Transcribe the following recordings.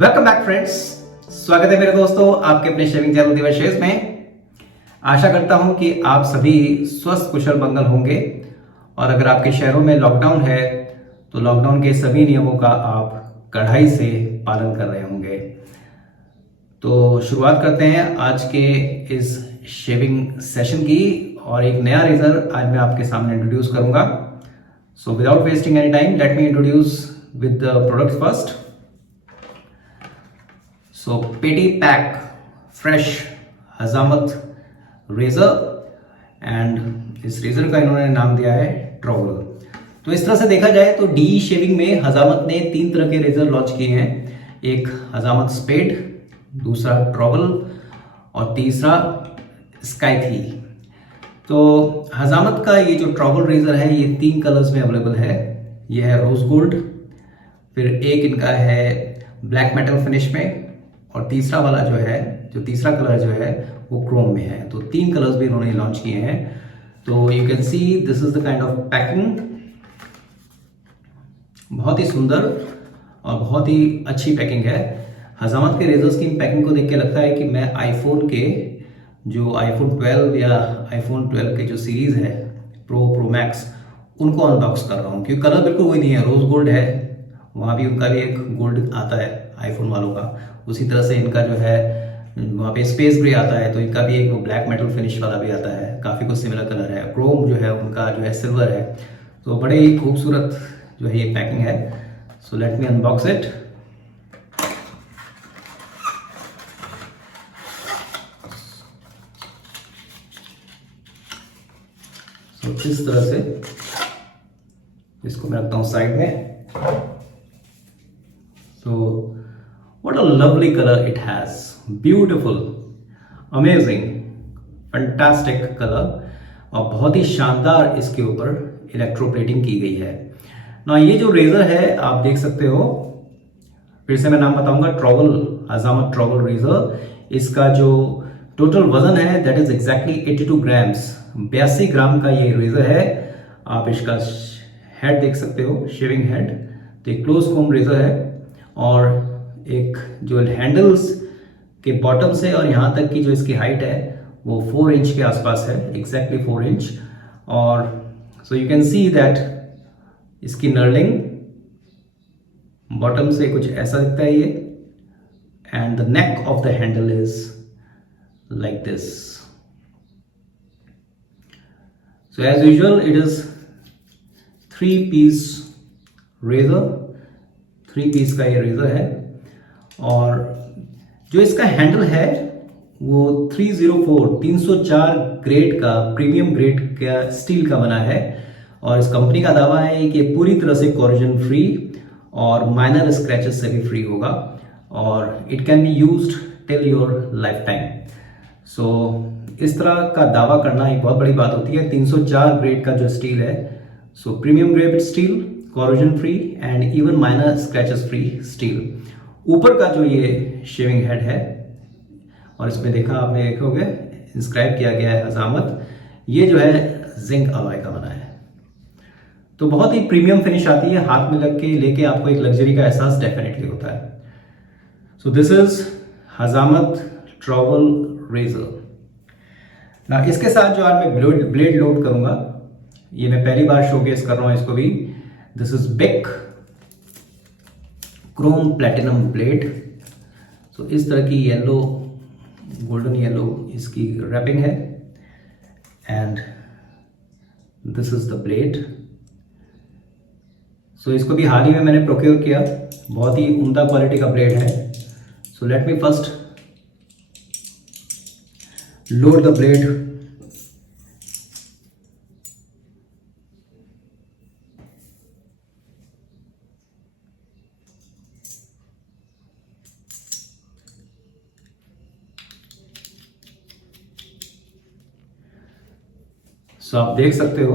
Welcome back friends. स्वागत है मेरे दोस्तों आपके अपने शेविंग चैनल दिवशेष में। आशा करता हूं कि आप सभी स्वस्थ कुशल मंगल होंगे और अगर आपके शहरों में लॉकडाउन है तो लॉकडाउन के सभी नियमों का आप कड़ाई से पालन कर रहे होंगे। तो शुरुआत करते हैं आज के इस शेविंग सेशन की और एक नया रेजर आज मैं आपके सामने इंट्रोड्यूस करूंगा। So without wasting any time let me introduce with the product first. So पेटी पैक फ्रेश हजामत रेजर एंड इस रेजर का इन्होंने नाम दिया है ट्रॉवल। तो इस तरह से देखा जाए तो डी शेविंग में हजामत ने 3 तरह के रेजर लॉन्च किए हैं। एक हजामत स्पेड, दूसरा ट्रॉवल और तीसरा स्काई थी। तो हजामत का ये जो ट्रॉवल रेजर है ये 3 कलर्स में अवेलेबल है। ये है रोज गोल्ड, फिर एक इनका है ब्लैक मेटल फिनिश में और तीसरा वाला जो तीसरा कलर जो है वो क्रोम में है। तो 3 कलर्स भी इन्होंने लॉन्च किए हैं। तो you can see this is the kind of packing, बहुत ही सुंदर और बहुत ही अच्छी पैकिंग है। हजामत के रेजर्स की पैकिंग को देख के लगता है कि मैं आईफोन के जो आईफोन 12 या आईफोन 12 के जो सीरीज है प्रो मैक्स उनको अनबॉक्स कर रहा हूँ, क्योंकि कलर बिल्कुल वही नहीं है। रोज गोल्ड है, वहाँ भी उनका भी एक गोल्ड आता है आईफोन वालों का, उसी तरह से इनका जो है वहाँ पे स्पेस ग्रे आता है, तो इनका भी एक वो ब्लैक मेटल फिनिश वाला भी आता है, काफ़ी कुछ सिमिलर कलर है। क्रोम जो है उनका जो है सिल्वर है। तो बड़े ही खूबसूरत जो है ये पैकिंग है। So let me unbox it. So इस तरह से इसको मैं रखता हूँ साइड में। So what a lovely color it has, beautiful, amazing, fantastic color और बहुत ही शानदार इसके ऊपर इलेक्ट्रोप्लेटिंग की गई है ना। ये जो रेजर है आप देख सकते हो, फिर से मैं नाम बताऊंगा, ट्रॉवल, हजामत ट्रॉवल रेजर। इसका जो टोटल वजन है दैट इज एग्जैक्टली 82 ग्राम्स, 82 ग्राम का ये रेजर है। आप इसका हेड देख सकते हो, शेविंग हेड। तो एक क्लोज कॉम रेजर है और एक जो हैंडल्स के बॉटम से और यहाँ तक की जो इसकी हाइट है वो 4 इंच के आसपास है, एग्जैक्टली 4 इंच। और so you can see that इसकी नर्लिंग बॉटम से कुछ ऐसा दिखता है ये, and the neck of the handle is like this. So as usual it is 3 piece razor, 3 piece का ये रेजर है। और जो इसका हैंडल है वो 304 ग्रेड का, प्रीमियम ग्रेड का स्टील का बना है। और इस कंपनी का दावा है कि पूरी तरह से कोरोजन फ्री और माइनर स्क्रैचेस से भी फ्री होगा और it can be used till your lifetime. So इस तरह का दावा करना एक बहुत बड़ी बात होती है। 304 ग्रेड का जो स्टील है, सो premium grade steel, corrosion free and even minor scratches free steel. ऊपर का जो ये शेविंग हेड है और इसमें आपने देखोगे इंस्क्राइब किया गया है हजामत, ये जो है जिंक अलॉय का बना है। तो बहुत ही प्रीमियम फिनिश आती है, हाथ में लग के लेके आपको एक लग्जरी का एहसास डेफिनेटली होता है। सो दिस इज हजामत ट्रॉवल रेजर ना। इसके साथ जो आज मैं ब्लेड लोड करूंगा, ये मैं पहली बार शोकेस कर रहा हूं इसको भी। This is big chrome platinum blade. So इस तरह की येलो, गोल्डन येलो इसकी रैपिंग है and this is the blade. So इसको भी हाल ही में मैंने प्रोक्योर किया, बहुत ही उम्दा क्वालिटी का ब्लेड है। So let me first load the blade. So आप देख सकते हो,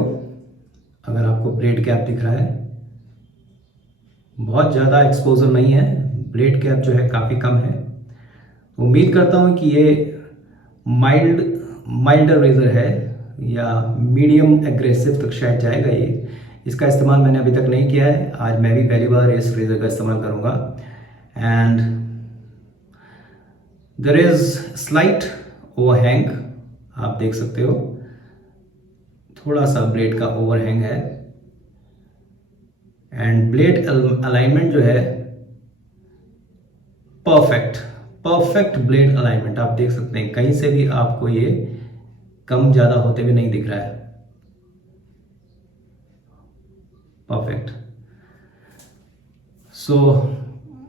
अगर आपको ब्लेड कैप दिख रहा है, बहुत ज़्यादा एक्सपोजर नहीं है, ब्लेड कैप जो है काफ़ी कम है। उम्मीद करता हूँ कि ये माइल्डर रेजर है या मीडियम एग्रेसिव तक शायद जाएगा ये। इसका इस्तेमाल मैंने अभी तक नहीं किया है, आज मैं भी पहली बार इस रेजर का इस्तेमाल करूँगा। And there is slight overhang, आप देख सकते हो थोड़ा सा ब्लेड का ओवरहैंग है। एंड ब्लेड अलाइनमेंट जो है परफेक्ट ब्लेड अलाइनमेंट, आप देख सकते हैं कहीं से भी आपको ये कम ज्यादा होते हुए नहीं दिख रहा है, perfect. So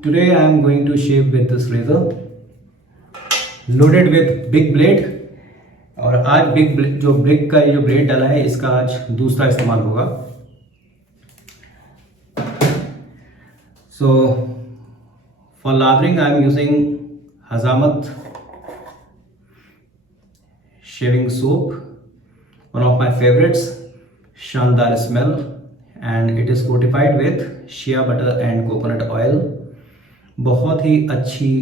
today I am going to shave with this razor loaded with big blade, और आज जो ब्रिक का जो ब्लेड डाला है इसका आज दूसरा इस्तेमाल होगा। So for lathering I am using Hazamat shaving soap, one of my favorites, शानदार smell, and it is fortified with shea butter and coconut oil. बहुत ही अच्छी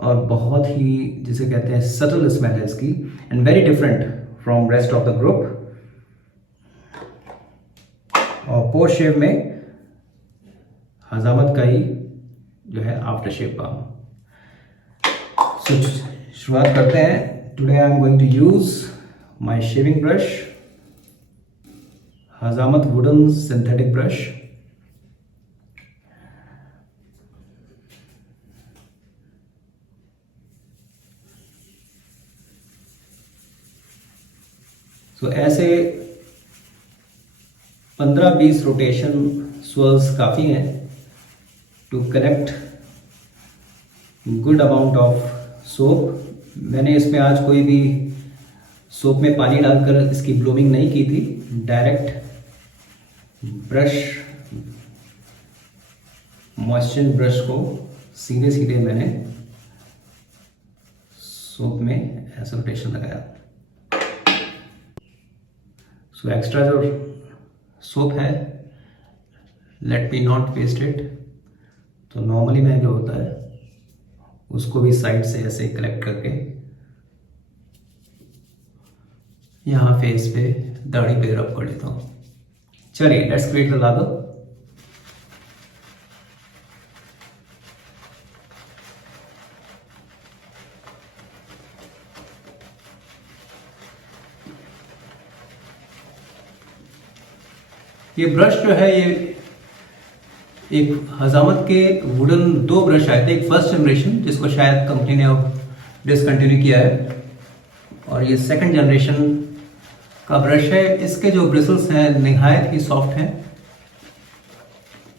और बहुत ही जिसे कहते हैं सटल स्मेल है इसकी, and very different from rest of the group. और पोस्ट शेव में हजामत का ही जो है आफ्टर शेव बाम। शुरुआत करते हैं। Today I am going to use my shaving brush, Hajamat wooden synthetic brush. तो ऐसे 15-20 रोटेशन स्वर्ल्स काफ़ी हैं to collect good amount of soap. मैंने इसमें आज कोई भी सोप में पानी डालकर इसकी ब्लोमिंग नहीं की थी, डायरेक्ट ब्रश मॉइस्चर ब्रश को सीधे सीधे मैंने सोप में ऐसा रोटेशन लगाया। सो एक्स्ट्रा जो सोप है let me not waste it, तो नॉर्मली मैं जो होता है उसको भी साइड से ऐसे कलेक्ट करके यहाँ फेस पे दाढ़ी पे रब कर लेता हूँ। चलिए लेट्स क्रिएट द लादर। ये ब्रश जो है ये एक हजामत के वुडन 2 ब्रश आए थे, एक फर्स्ट जनरेशन जिसको शायद कंपनी ने अब डिसकंटिन्यू किया है, और ये सेकंड जनरेशन का ब्रश है। इसके जो ब्रिसल्स हैं निहायत ही सॉफ्ट हैं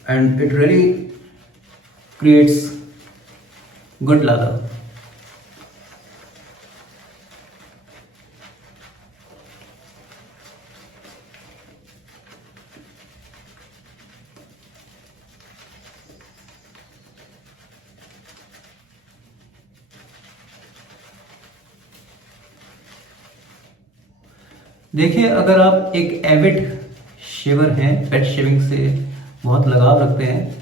and it really creates good lather. देखिए, अगर आप एक एविड शेवर हैं, पेट शेविंग से बहुत लगाव रखते हैं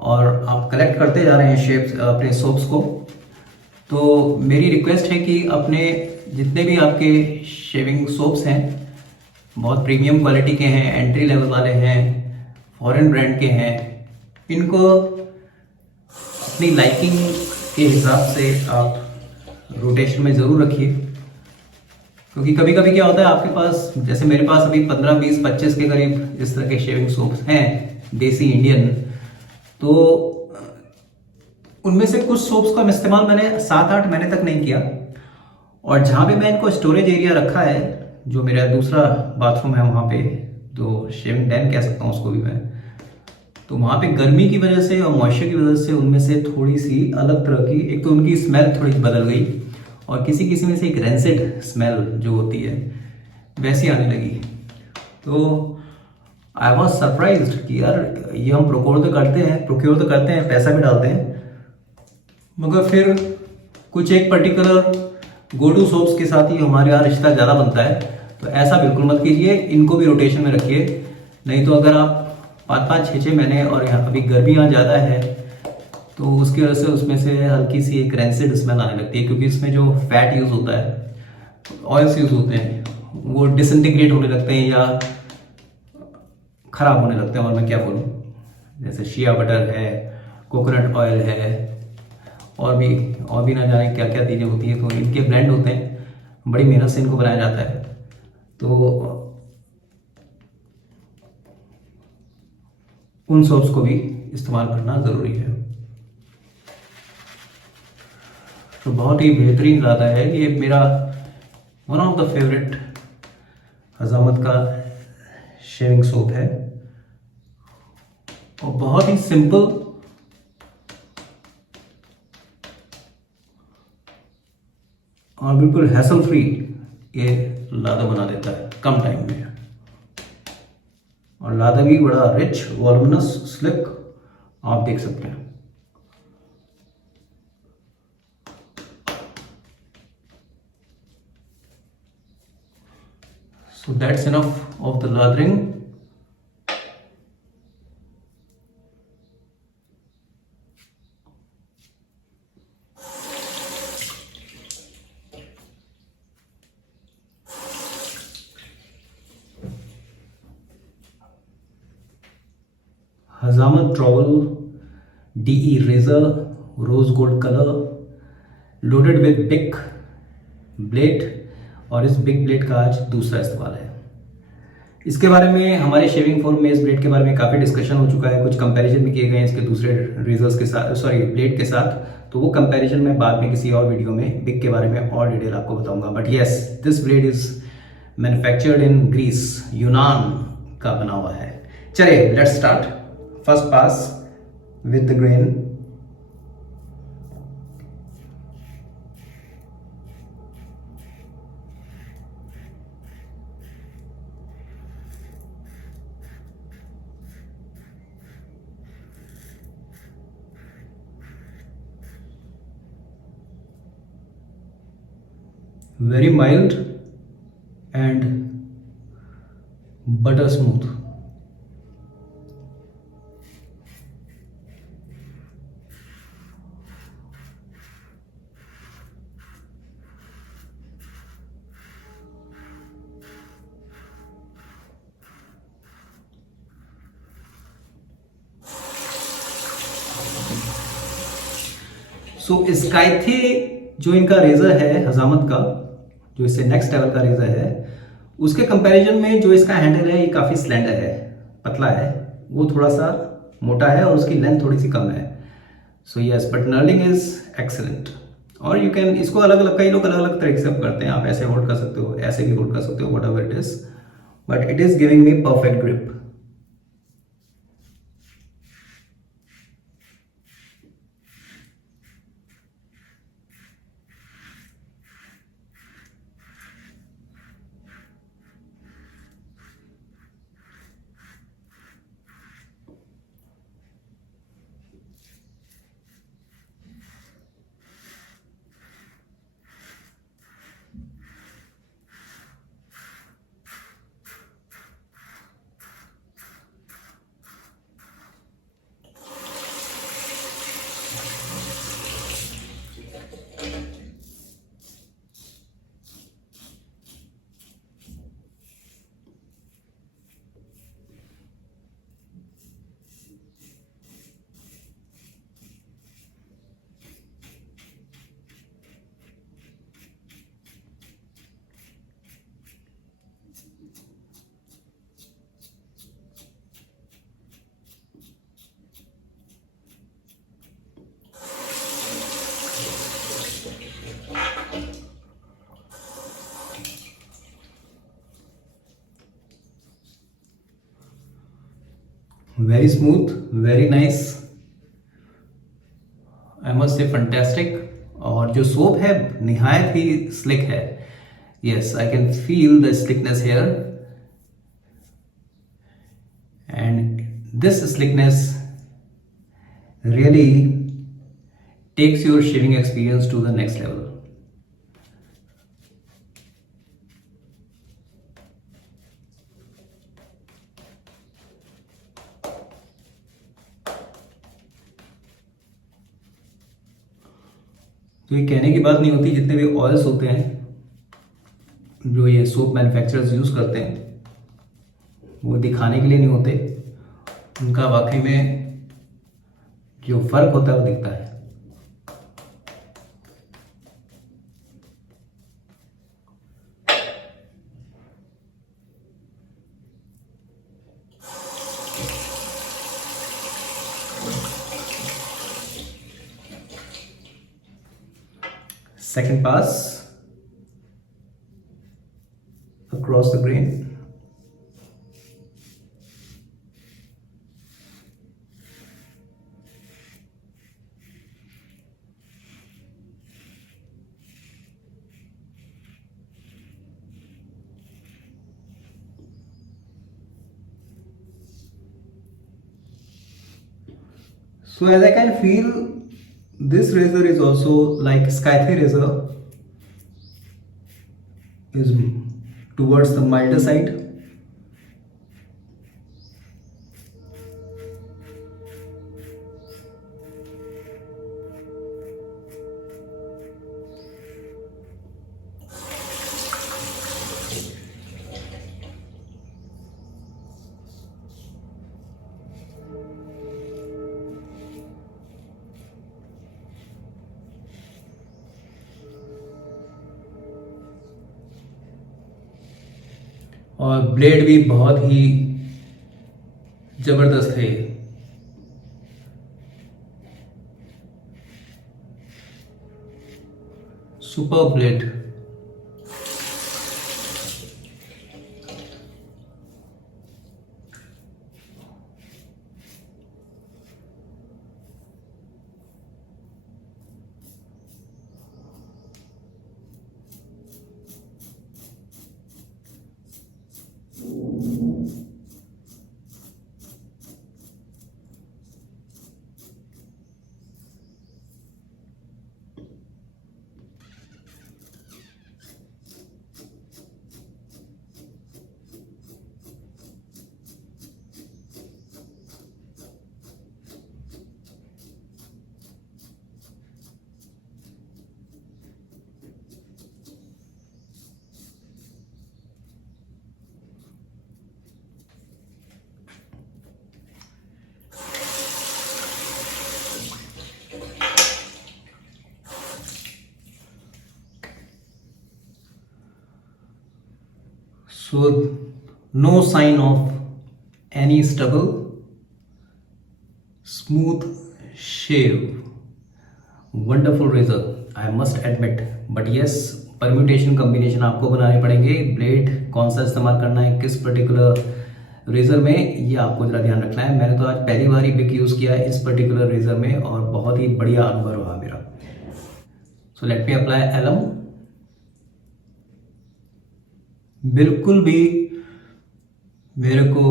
और आप कलेक्ट करते जा रहे हैं शेप्स अपने सोप्स को, तो मेरी रिक्वेस्ट है कि अपने जितने भी आपके शेविंग सोप्स हैं बहुत प्रीमियम क्वालिटी के हैं, एंट्री लेवल वाले हैं, फॉरेन ब्रांड के हैं, इनको अपनी लाइकिंग के हिसाब से आप रोटेशन में ज़रूर रखिए। क्योंकि कभी कभी क्या होता है आपके पास, जैसे मेरे पास अभी 15, 20, 25 के करीब इस तरह के शेविंग सोप्स हैं देसी इंडियन, तो उनमें से कुछ सोप्स का इस्तेमाल मैंने 7-8 महीने तक नहीं किया, और जहाँ पे मैं इनको स्टोरेज एरिया रखा है, जो मेरा दूसरा बाथरूम है वहाँ पे, तो शेविंग डैन कह सकता हूँ उसको भी मैं, तो वहाँ पे गर्मी की वजह से और मॉइस्चर की वजह से उनमें से थोड़ी सी अलग तरह की, एक तो उनकी स्मेल थोड़ी बदल गई, और किसी किसी में से एक रेंसिड स्मेल जो होती है वैसी आने लगी। तो आई वॉज सरप्राइज्ड कि यार ये हम प्रोक्योर तो करते हैं, पैसा भी डालते हैं, मगर फिर कुछ एक पर्टिकुलर गो टू सोप्स के साथ ही हमारे यहाँ रिश्ता ज़्यादा बनता है। तो ऐसा बिल्कुल मत कीजिए, इनको भी रोटेशन में रखिए, नहीं तो अगर आप 5-5, 6-6 महीने, और यहाँ अभी गर्मी यहाँ ज़्यादा है तो उसकी वजह से उसमें से हल्की सी एक रेंसिड स्मेल आने लगती है, क्योंकि इसमें जो फैट यूज़ होता है, ऑयल्स यूज़ होते हैं, वो डिसइंटीग्रेट होने लगते हैं या ख़राब होने लगते हैं। और मैं क्या बोलूँ, जैसे शिया बटर है, कोकोनट ऑयल है, और भी ना जाने क्या क्या चीज़ें होती हैं, तो इनके ब्लेंड होते हैं, बड़ी मेहनत से इनको बनाया जाता है। तो उन सोप्स को भी इस्तेमाल करना ज़रूरी है। तो बहुत ही बेहतरीन लादा है ये, मेरा वन ऑफ द फेवरेट हजामत का शेविंग सोप है, और बहुत ही सिंपल और बिल्कुल हैसल फ्री ये लादा बना देता है कम टाइम में। और लादा भी बड़ा रिच, वॉल्यूमिनस, स्लिक आप देख सकते हैं। So that's enough of the lathering. Hajamat trowel DE razor, rose gold colour, loaded with big blade, और इस बिग ब्लेड का आज दूसरा इस्तेमाल है। इसके बारे में हमारे शेविंग फोरम में इस ब्लेड के बारे में काफ़ी डिस्कशन हो चुका है, कुछ कंपैरिजन भी किए गए हैं इसके दूसरे रेजर्स के साथ, सॉरी ब्लेड के साथ। तो वो कंपैरिजन मैं बाद में किसी और वीडियो में बिग के बारे में और डिटेल आपको बताऊंगा। But yes, this blade is manufactured in Greece, यूनान का बना हुआ है। चलिए let's start. First pass with the grain. Very mild and butter smooth. So scythe जो इनका रेजर है हजामत का, जो इससे नेक्स्ट लेवल का रेजर है, उसके कंपैरिजन में जो इसका हैंडल है ये काफ़ी स्लेंडर है, पतला है, वो थोड़ा सा मोटा है और उसकी लेंथ थोड़ी सी कम है। So yes, but knurling is excellent. और यू कैन इसको अलग अलग, कई लोग अलग अलग तरीके से करते हैं, आप ऐसे होल्ड कर सकते हो, ऐसे भी होल्ड कर सकते हो, whatever it is, but it is giving me perfect grip. Very smooth, very nice, I must say fantastic. और जो सोप है निहायत ही स्लिक है। Yes, I can feel the slickness here, and this slickness really takes your shaving experience to the next level. तो ये कहने की बात नहीं होती, जितने भी ऑयल्स होते हैं जो ये सोप मैन्युफैक्चरर्स यूज़ करते हैं, वो दिखाने के लिए नहीं होते, उनका वाकई में जो फ़र्क होता है वो दिखता है। second pass across the grain. So as I can feel, this razor is also like Skythe razor, is towards the milder side. और ब्लेड भी बहुत ही जबरदस्त है ये। Super blade. So no sign of any stubble, smooth shave, wonderful razor I must admit, but yes permutation combination आपको बनाने पड़ेंगे। Blade कौन सा इस्तेमाल करना है किस पर्टिकुलर रेजर में, ये आपको जरा ध्यान रखना है। मैंने तो आज पहली बार ही बिग यूज़ किया है इस पर्टिकुलर रेजर में और बहुत ही बढ़िया अनुभव रहा मेरा। So let me apply alum. बिल्कुल भी मेरे को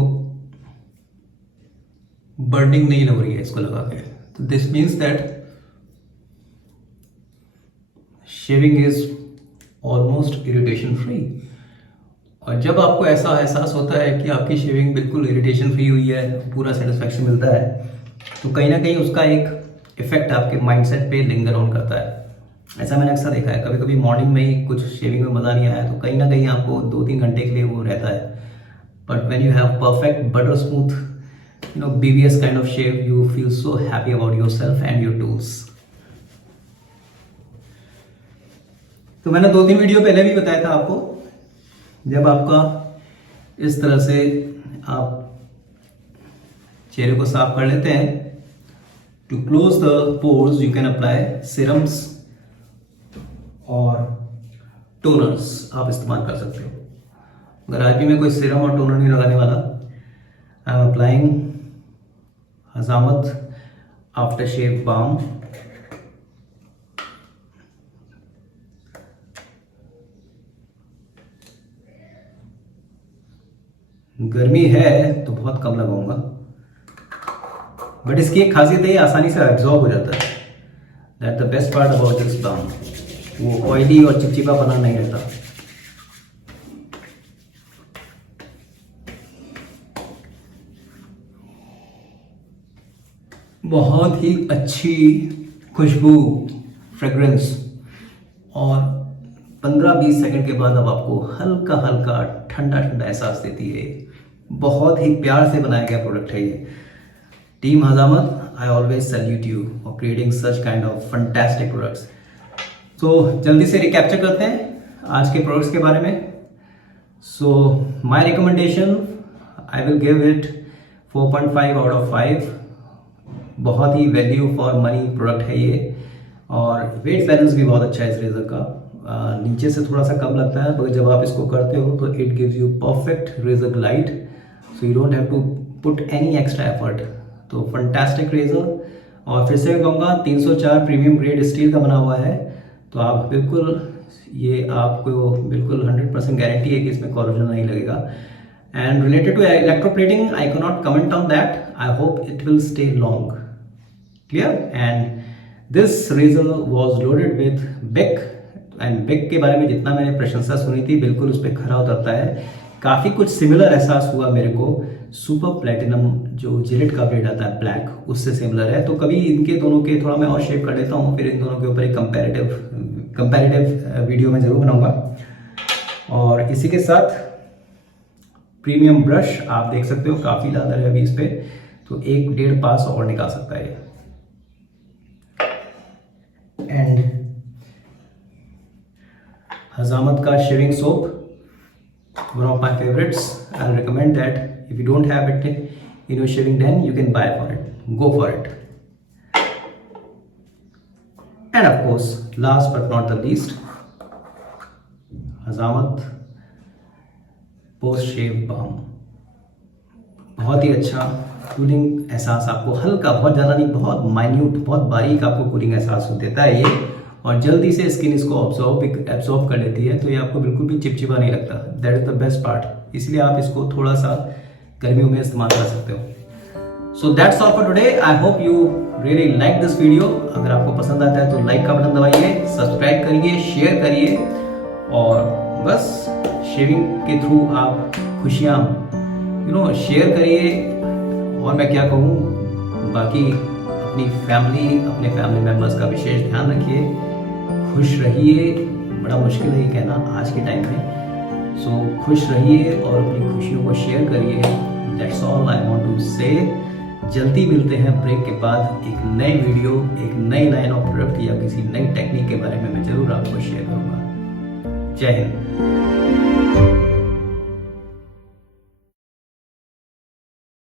बर्निंग नहीं लग रही है इसको लगा के, तो this means that shaving is almost irritation free. और जब आपको ऐसा एहसास होता है कि आपकी शेविंग बिल्कुल इरिटेशन फ्री हुई है, पूरा सेटिस्फैक्शन मिलता है, तो कहीं ना कहीं उसका एक इफेक्ट आपके माइंडसेट पे लिंगर ऑन करता है। ऐसा मैंने अक्सर देखा है, कभी कभी मॉर्निंग में ही कुछ शेविंग में मज़ा नहीं आया तो कहीं ना कहीं आपको 2-3 घंटे के लिए वो रहता है, but when you have perfect butter smooth BBS kind of shave, you feel so happy about yourself and your tools. तो मैंने 2-3 वीडियो पहले भी बताया था आपको, जब आपका इस तरह से आप चेहरे को साफ कर लेते हैं, to close the pores you can apply serums और टोनर्स आप इस्तेमाल कर सकते हो। अगर आज भी मैं कोई सीरम और टोनर नहीं लगाने वाला, आई एम अप्लाइंग हजामत आफ्टर शेव बाम। गर्मी है तो बहुत कम लगाऊंगा, बट इसकी एक खासियत है, आसानी से एब्जॉर्ब हो जाता है। That the best part about this balm, वो ऑयली और चिपचिपा बना नहीं रहता। बहुत ही अच्छी खुशबू, फ्रेग्रेंस, और 15-20 सेकंड के बाद अब आपको हल्का हल्का ठंडा ठंडा एहसास देती है। बहुत ही प्यार से बनाया गया प्रोडक्ट है ये। टीम हजामत, I always salute you for creating such kind of fantastic products. तो जल्दी से रिकैप्चर करते हैं आज के प्रोडक्ट्स के बारे में। So my recommendation, I will give it 4.5 out of 5। बहुत ही वैल्यू फॉर मनी प्रोडक्ट है ये। और वेट बैलेंस भी बहुत अच्छा है इस रेज़र का। नीचे से थोड़ा सा कम लगता है, मगर जब आप इसको करते हो तो it gives you perfect razor glide, so you don't have to put any extra effort. तो फंटास्टिक रेज़र, और फिर से मैं कहूँगा 304 प्रीमियम ग्रेड स्टील का बना हुआ है, तो आप बिल्कुल, ये आपको बिल्कुल 100% गारंटी है कि इसमें कॉरोजन नहीं लगेगा। And related to electroplating I can not comment on that, I hope it will stay long, clear. And this razor was loaded with Bic, and Bic के बारे में जितना मैंने प्रशंसा सुनी थी बिल्कुल उस पर खरा उतरता है। काफ़ी कुछ सिमिलर एहसास हुआ मेरे को, सुपर प्लेटिनम जो जिलेट का ब्लेड आता है ब्लैक, उससे सिमिलर है। तो कभी इनके दोनों के थोड़ा मैं और शेप कर देता हूँ, फिर इन दोनों के ऊपर एक कंपैरेटिव वीडियो मैं ज़रूर बनाऊंगा। और इसी के साथ प्रीमियम ब्रश आप देख सकते हो, काफ़ी ज़्यादा है अभी इस पर, तो 1-1.5 पास और निकाल सकता है। एंड हजामत का shaving soap, one of my favorites. I'll recommend that if you don't have it in your shaving den, you can buy for it, go for it. And of course, last but not the least, हजामत post शेव balm, बहुत ही अच्छा cooling एहसास आपको, हल्का, बहुत ज़्यादा नहीं, बहुत माइन्यूट, बहुत बारीक आपको कूलिंग एहसास देता है ये, और जल्दी से स्किन इसको एब्जॉर्ब कर लेती है, तो ये आपको बिल्कुल भी चिपचिपा नहीं लगता। That is the best part, इसलिए आप इसको थोड़ा सा गर्मियों में इस्तेमाल कर सकते हो। So that's all for today, I hope you really like this video. अगर आपको पसंद आता है तो लाइक का बटन दबाइए, सब्सक्राइब करिए, शेयर करिए, और बस शेविंग के थ्रू आप खुशियाँ शेयर करिए। और मैं क्या कहूँ, बाकी अपनी फैमिली, अपने फैमिली मेम्बर्स का विशेष ध्यान रखिए, खुश रहिए। बड़ा मुश्किल है ये कहना आज के टाइम में, सो खुश रहिए और अपनी खुशियों को शेयर करिए। That's all I want to say. जल्दी मिलते हैं ब्रेक के बाद एक नई वीडियो, एक नई लाइन ऑफ प्रोडक्ट या किसी नई टेक्निक के बारे में मैं ज़रूर आपको शेयर करूँगा। जय हिंद।